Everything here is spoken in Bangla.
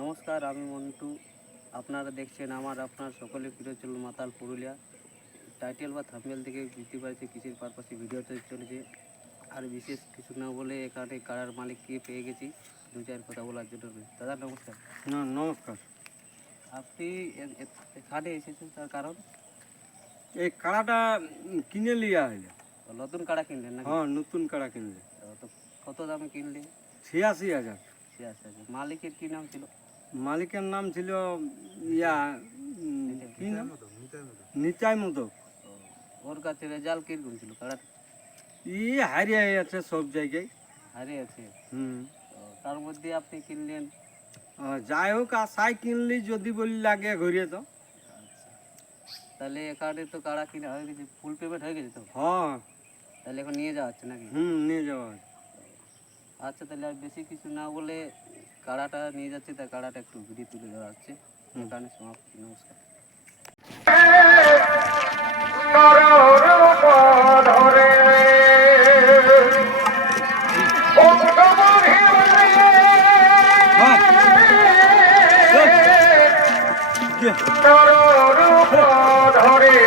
নমস্কার, আমি মন্টু। আপনারা দেখছেন আপনার সকলের প্রিয় চ্যানেল মাতাল পুরুলিয়া। টাইটেল বা থাম্বনেল থেকে বুঝতে পারছি কিসের পারপাসে ভিডিওতে চলেছে। আর বিশেষ কিছু না বলে এখানে কারার মালিককে পেয়ে গেছি দু চার কথা বলার জন্য। দাদা নমস্কার। নমস্কার। আপনি এখানে এসেছেন তার কারণ? এই কাড়াটা কিনে লিয়া হইলে। নতুন কাড়া কিনলেন না? হ্যাঁ, নতুন কাড়া কিনলে। তো কত দামে কিনলে? ৮৬,০০০। মালিকের কি নাম ছিল? মালিকের নাম ছিল ইয়া কি নাম, নিতাই মতো। ওর কাছে রেজাল্ট কিরকম ছিল কাড়া? হারিয়ে আছে সব জায়গায়, হারিয়ে আছে। হুম। তার মধ্যে আপনি কিনলেন। যাই হোক, আশায় কিনলি যদি বলি লাগে ঘুরিয়ে তো। তাহলে এখানে তো কাড়া কিনা হয়ে গেছে, ফুল পেমেন্ট হয়ে গেছে তো? হ্যাঁ। তাহলে এখন নিয়ে যাওয়া হচ্ছে নাকি? নিয়ে যাওয়া। আচ্ছা, তাহলে আর বেশি কিছু না বলে কাড়াটা নিয়ে যাচ্ছে, তার কাড়াটা একটু ভিডিও তুলে দেওয়া হচ্ছে। এখানে সমাপ্ত। নমস্কার। ধরে